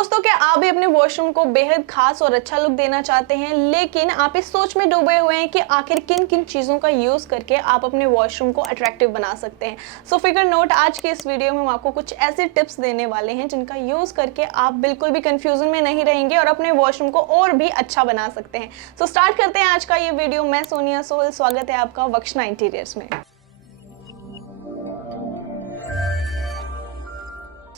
दोस्तों, क्या आप भी अपने वॉशरूम को बेहद खास और अच्छा लुक देना चाहते हैं, लेकिन आप इस सोच में डूबे हुए हैं कि आखिर किन किन चीज़ों का यूज़ करके आप अपने वॉशरूम को अट्रैक्टिव बना सकते हैं। सो फिकर नोट, आज के इस वीडियो में हम आपको कुछ ऐसे टिप्स देने वाले हैं जिनका यूज़ करके आप बिल्कुल भी कंफ्यूजन में नहीं रहेंगे और अपने वॉशरूम को और भी अच्छा बना सकते हैं। सो स्टार्ट करते हैं आज का ये वीडियो। मैं सोनिया सोल, स्वागत है आपका वक्षना इंटीरियर्स में।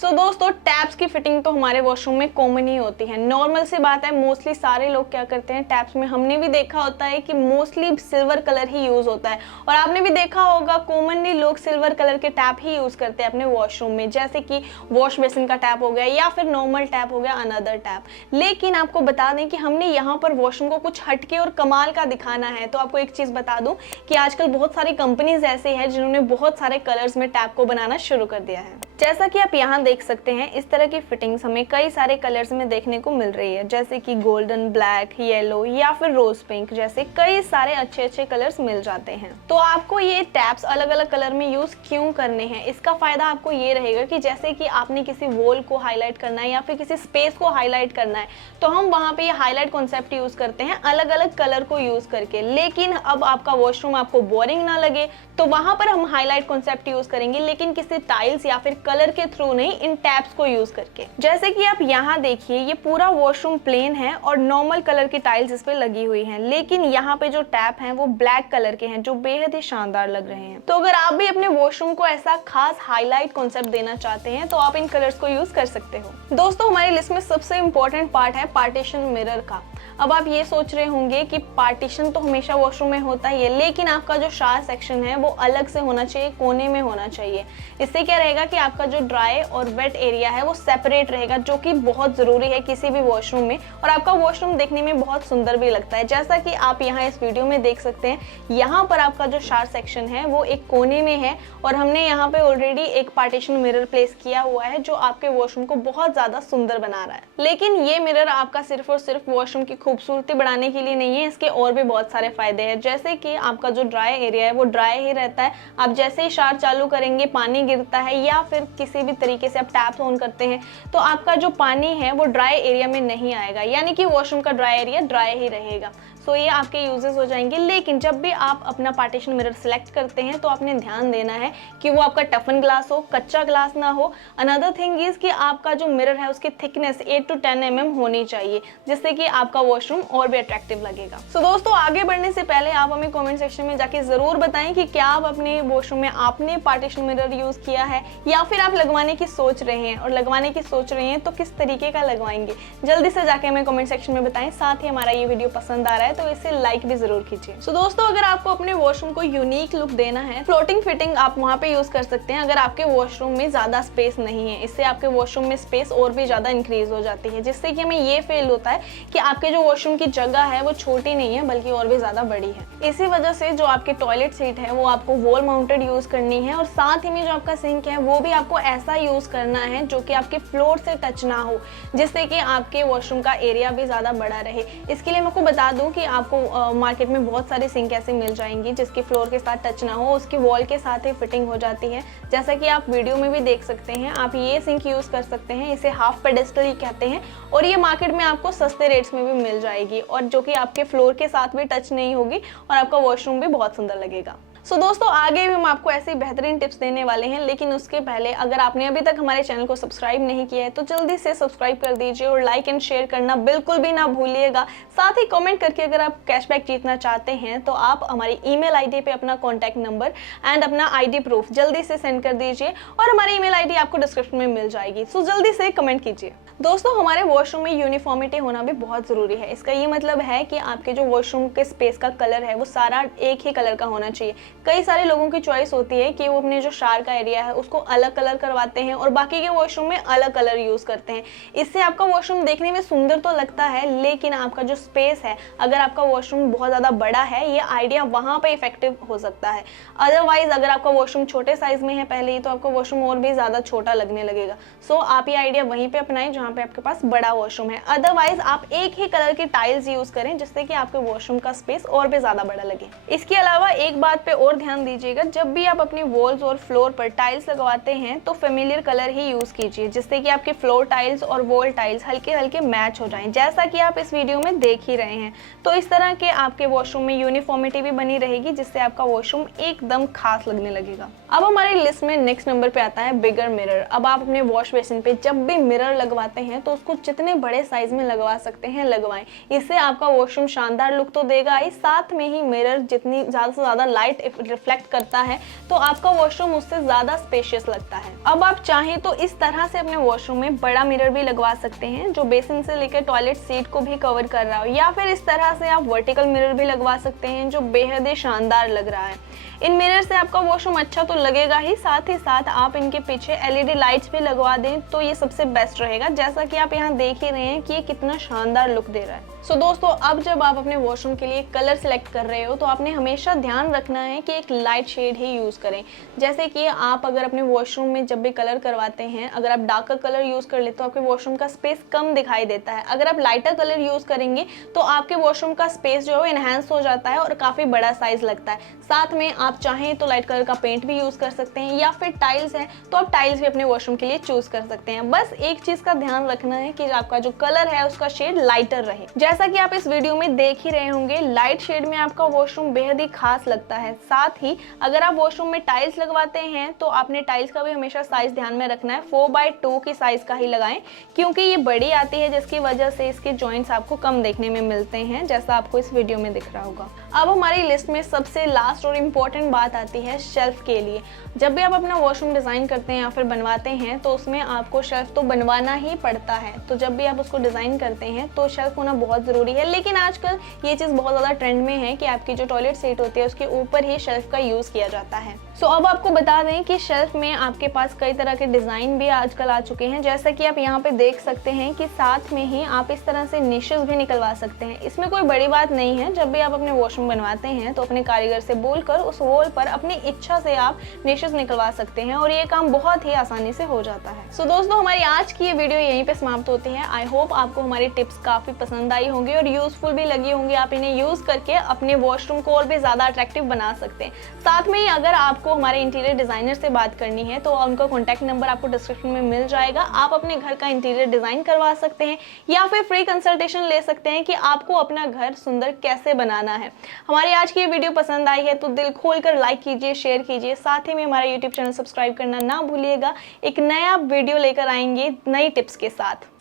दोस्तों, टैप्स की फिटिंग तो हमारे वॉशरूम में कॉमन ही होती है। नॉर्मल सी बात है, मोस्टली सारे लोग क्या करते हैं, टैप्स में हमने भी देखा होता है कि मोस्टली सिल्वर कलर ही यूज होता है। और आपने भी देखा होगा कॉमनली लोग सिल्वर कलर के टैप ही यूज करते हैं अपने वॉशरूम में, जैसे कि वॉश बेसिन का टैप हो गया या फिर नॉर्मल टैप हो गया, अनदर टैप। लेकिन आपको बता दें कि हमने यहाँ पर वॉशरूम को कुछ हटके और कमाल का दिखाना है। तो आपको एक चीज बता दूं कि आजकल बहुत सारी कंपनीज ऐसी है जिन्होंने बहुत सारे कलर्स में टैप को बनाना शुरू कर दिया है। जैसा कि आप यहाँ देख सकते हैं, इस तरह की फिटिंग्स हमें कई सारे कलर्स में देखने को मिल रही है, जैसे कि गोल्डन, ब्लैक, येलो या फिर रोज पिंक जैसे कई सारे अच्छे अच्छे कलर्स मिल जाते हैं। तो आपको ये टैप्स अलग अलग कलर में यूज क्यों करने हैं, इसका फायदा आपको ये रहेगा कि जैसे कि आपने किसी वॉल को हाईलाइट करना है या फिर किसी स्पेस को हाईलाइट करना है, तो हम वहाँ पे ये हाईलाइट कॉन्सेप्ट यूज करते हैं अलग अलग कलर को यूज करके। लेकिन अब आपका वॉशरूम आपको बोरिंग ना लगे तो वहां पर हम हाईलाइट कॉन्सेप्ट यूज करेंगे, लेकिन किसी टाइल्स या फिर कलर के थ्रू नहीं, इन टैप्स को यूज करके। जैसे कि आप यहाँ देखिए, ये पूरा वॉशरूम प्लेन है और नॉर्मल कलर की टाइल्स इस पे लगी हुई हैं, लेकिन यहाँ पे जो टैप हैं वो ब्लैक कलर के हैं जो बेहद ही शानदार लग रहे हैं। तो अगर आप भी अपने वॉशरूम को ऐसा खास हाईलाइट कॉन्सेप्ट देना चाहते हैं तो आप इन कलर्स को यूज कर सकते हो। दोस्तों, हमारी लिस्ट में सबसे इंपॉर्टेंट पार्ट है पार्टीशन मिरर का। अब आप ये सोच रहे होंगे कि पार्टीशन तो हमेशा वॉशरूम में होता ही है, लेकिन आपका जो शावर सेक्शन है वो अलग से होना चाहिए, कोने में होना चाहिए। इससे क्या रहेगा कि आपका जो ड्राई और वेट एरिया है वो सेपरेट रहेगा, जो कि बहुत ज़रूरी है किसी भी वॉशरूम में, और आपका वॉशरूम देखने में बहुत सुंदर भी लगता है। जैसा कि आप यहाँ इस वीडियो में देख सकते हैं, यहाँ पर आपका जो शावर सेक्शन है वो एक कोने में है और हमने यहाँ पे ऑलरेडी एक पार्टीशन मिरर प्लेस किया हुआ है जो आपके वॉशरूम को बहुत ज़्यादा सुंदर बना रहा है। लेकिन ये मिरर आपका सिर्फ और सिर्फ वॉशरूम की खूबसूरती बढ़ाने के लिए नहीं है, इसके और भी बहुत सारे फायदे हैं। जैसे कि आपका जो ड्राई एरिया है वो ड्राई ही रहता है। आप जैसे ही शावर चालू करेंगे, पानी गिरता है या फिर किसी भी तरीके से आप टैप ऑन करते हैं, तो आपका जो पानी है वो ड्राई एरिया में नहीं आएगा, यानी कि वॉशरूम का ड्राई एरिया ड्राई ही रहेगा। सो ये आपके यूजेस हो जाएंगे। लेकिन जब भी आप अपना पार्टीशन मिरर सेलेक्ट करते हैं तो आपने ध्यान देना है कि वो आपका टफन ग्लास हो, कच्चा ग्लास ना हो। अनदर थिंग इज कि आपका जो मिरर है उसकी थिकनेस 8 to 10 mm होनी चाहिए, जिससे कि आपका वॉशरूम और भी अट्रैक्टिव लगेगा। सो दोस्तों, आगे बढ़ने से पहले आप हमें कमेंट सेक्शन में जाके जरूर बताएं कि क्या आप अपने वॉशरूम में आपने पार्टीशन मिरर यूज किया है या फिर आप लगवाने की सोच रहे हैं, और लगवाने की सोच रहे हैं तो किस तरीके का लगवाएंगे। जल्दी से जाके हमें कमेंट सेक्शन में बताएं। साथ ही हमारा ये वीडियो पसंद आ रहा है तो इसे लाइक भी जरूर कीजिए। सो दोस्तों, अगर आपको अपने वॉशरूम को यूनिक लुक देना है, फ्लोटिंग फिटिंग आप वहाँ पे यूज कर सकते हैं अगर आपके वॉशरूम में ज्यादा स्पेस नहीं है। इससे आपके वॉशरूम में स्पेस और भी ज्यादा इंक्रीज हो जाती है, जिससे कि हमें ये फील होता है कि आपके जो वॉशरूम की जगह है वो छोटी नहीं है बल्कि और भी ज्यादा बड़ी है। इसी वजह से जो आपकी टॉयलेट सीट है वो आपको वॉल माउंटेड यूज करनी है, और साथ ही में जो आपका सिंक है वो भी आपको ऐसा यूज करना है जो कि आपके फ्लोर से टच ना हो, जिससे कि आपके वॉशरूम का एरिया भी ज्यादा बड़ा रहे। इसके लिए मैं आपको बता दूं कि आपको मार्केट में बहुत सारी सिंक ऐसी मिल जाएंगी जिसकी फ्लोर के साथ टच ना हो, उसकी वॉल के साथ ही फिटिंग हो जाती है। जैसा कि आप वीडियो में भी देख सकते हैं, आप ये सिंक यूज कर सकते हैं। इसे हाफ पेडेस्टल ही कहते हैं और ये मार्केट में आपको सस्ते रेट्स में भी मिल जाएगी, और जो कि आपके फ्लोर के साथ भी टच नहीं होगी और आपका वॉशरूम भी बहुत सुंदर लगेगा। सो दोस्तों, आगे भी हम आपको ऐसी बेहतरीन टिप्स देने वाले हैं, लेकिन उसके पहले अगर आपने अभी तक हमारे चैनल को सब्सक्राइब नहीं किया है तो जल्दी से सब्सक्राइब कर दीजिए और लाइक एंड शेयर करना बिल्कुल भी ना भूलिएगा। साथ ही कमेंट करके अगर आप कैशबैक जीतना चाहते हैं तो आप हमारी ईमेल आईडी पे अपना कॉन्टैक्ट नंबर एंड अपना आईडी प्रूफ जल्दी से सेंड कर दीजिए, और हमारी ईमेल आईडी आपको डिस्क्रिप्शन में मिल जाएगी। सो जल्दी से कमेंट कीजिए। दोस्तों, हमारे वॉशरूम में यूनिफॉर्मिटी होना भी बहुत ज़रूरी है। इसका ये मतलब है कि आपके जो वॉशरूम के स्पेस का कलर है वो सारा एक ही कलर का होना चाहिए। कई सारे लोगों की चॉइस होती है कि वो अपने जो शावर का एरिया है उसको अलग कलर करवाते हैं और बाकी के वॉशरूम में अलग कलर यूज़ करते हैं। इससे आपका वॉशरूम देखने में सुंदर तो लगता है, लेकिन आपका जो स्पेस है, अगर आपका वॉशरूम बहुत ज़्यादा बड़ा है, ये आइडिया वहाँ पे इफेक्टिव हो सकता है। अदरवाइज अगर आपका वॉशरूम छोटे साइज में है पहले ही, तो आपका वॉशरूम और भी ज़्यादा छोटा लगने लगेगा। सो आप ये आइडिया वहीं पर अपनाएं जहाँ पे आपके पास बड़ा वॉशरूम है। अदरवाइज आप एक ही कलर की टाइल्स यूज करें जिससे कि आपके वॉशरूम का स्पेस और भी ज्यादा बड़ा लगे। इसके अलावा एक बात पे और ध्यान दीजिएगा, जब भी आप अपने वॉल्स और फ्लोर पर टाइल्स लगवाते हैं तो फेमिलियर कलर ही यूज़ कीजिए, जिससे कि आपके फ्लोर टाइल्स और वॉल टाइल्स हल्के हल्के मैच हो जाएं, जैसा कि आप इस वीडियो में देख ही रहे हैं। तो इस तरह के आपके वॉशरूम में यूनिफॉर्मिटी भी बनी रहेगी, जिससे आपका वॉशरूम एकदम खास लगने लगेगा। अब हमारी लिस्ट में नेक्स्ट नंबर पे आता है बिगर मिरर। अब आप अपने वॉश बेसिन पे जब भी मिरर लगवाते हैं तो उसको जितने बड़े साइज में लगवा सकते हैं लगवाएं। इससे आपका वॉशरूम शानदार लुक तो देगा ही, साथ में ही मिरर जितनी ज़्यादा से ज़्यादा लाइट रिफ्लेक्ट करता है तो आपका वॉशरूम उससे ज़्यादा स्पेशियस लगता है। अब आप चाहें तो इस तरह से अपने वॉशरूम में बड़ा मिरर भी लगवा सकते हैं जो बेसिन से लेकर टॉयलेट सीट को भी कवर कर रहा हो, या फिर इस तरह से आप वर्टिकल मिरर भी लगवा सकते हैं जो बेहद ही शानदार लग रहा है। इन मिरर से आपका वॉशरूम अच्छा तो लगेगा ही, साथ आप इनके पीछे एलईडी लाइट्स भी लगवा दें तो ये सबसे बेस्ट रहेगा, जैसा कि आप यहाँ देख ही रहे हैं कि ये कितना शानदार लुक दे रहा है। सो दोस्तों, अब जब आप अपने वॉशरूम के लिए कलर सेलेक्ट कर रहे हो तो आपने हमेशा ध्यान रखना है कि एक लाइट शेड ही यूज़ करें। जैसे कि आप अगर अपने वॉशरूम में जब भी कलर करवाते हैं, अगर आप डार्कर कलर यूज़ कर लेते तो आपके वॉशरूम का स्पेस कम दिखाई देता है। अगर आप लाइटर कलर यूज़ करेंगे तो आपके वॉशरूम का स्पेस जो है इन्हेंस हो जाता है और काफ़ी बड़ा साइज लगता है। साथ में आप चाहें तो लाइट कलर का पेंट भी यूज़ कर सकते हैं, या फिर टाइल्स है तो आप टाइल्स भी अपने वॉशरूम के लिए चूज़ कर सकते हैं। बस एक चीज़ का ध्यान रखना है कि आपका जो कलर है उसका शेड लाइटर रहे। जैसा कि आप इस वीडियो में देख ही रहे होंगे, लाइट शेड में आपका वॉशरूम बेहद ही खास लगता है। साथ ही अगर आप वॉशरूम में टाइल्स लगवाते हैं तो आपने टाइल्स का भी हमेशा साइज ध्यान में रखना है। 4x2 की साइज का ही लगाएं, क्योंकि ये बड़ी आती है जिसकी वजह से इसके जॉइंट्स आपको कम देखने में मिलते हैं, जैसा आपको इस वीडियो में दिख रहा होगा। अब हमारी लिस्ट में सबसे लास्ट और इम्पोर्टेंट बात आती है शेल्फ के लिए। जब भी आप अपना वॉशरूम डिज़ाइन करते हैं या फिर बनवाते हैं तो उसमें आपको शेल्फ तो बनवाना ही पड़ता है। तो जब भी आप उसको डिज़ाइन करते हैं तो शेल्फ होना बहुत ज़रूरी है। लेकिन आजकल ये चीज़ बहुत ज़्यादा ट्रेंड में है कि आपकी जो टॉयलेट सीट होती है उसके ऊपर ही शेल्फ का यूज़ किया जाता है। सो अब आपको बता दें कि शेल्फ में आपके पास कई तरह के डिज़ाइन भी आजकल आ चुके हैं, जैसा कि आप यहाँ पे देख सकते हैं कि साथ में ही आप इस तरह से निशेस भी निकलवा सकते हैं। इसमें कोई बड़ी बात नहीं है। जब भी आप अपने वॉशरूम बनवाते हैं तो अपने कारीगर से बोलकर उस वॉल पर अपनी इच्छा से आप निशेस निकलवा सकते हैं और ये काम बहुत ही आसानी से हो जाता है। सो दोस्तों, हमारी आज की ये वीडियो यहीं पे समाप्त होती है। आई होप आपको हमारी टिप्स काफ़ी पसंद आई होंगी और यूज़फुल भी लगी होंगी। आप इन्हें यूज़ करके अपने वॉशरूम को और भी ज़्यादा अट्रैक्टिव बना सकते हैं। साथ में ही अगर आपको हमारे इंटीरियर डिज़ाइनर से बात करनी है तो उनका कॉन्टैक्ट नंबर आपको डिस्क्रिप्शन में मिल जाएगा। आप अपने घर का इंटीरियर डिज़ाइन करवा सकते हैं या फिर फ्री कंसल्टेशन ले सकते हैं कि आपको अपना घर सुंदर कैसे बनाना है। हमारी आज की ये वीडियो पसंद आई है तो दिल खोलकर लाइक कीजिए, शेयर कीजिए। साथ ही में हमारा यूट्यूब चैनल सब्सक्राइब करना ना भूलिएगा। एक नया वीडियो लेकर आएंगे नई टिप्स के साथ।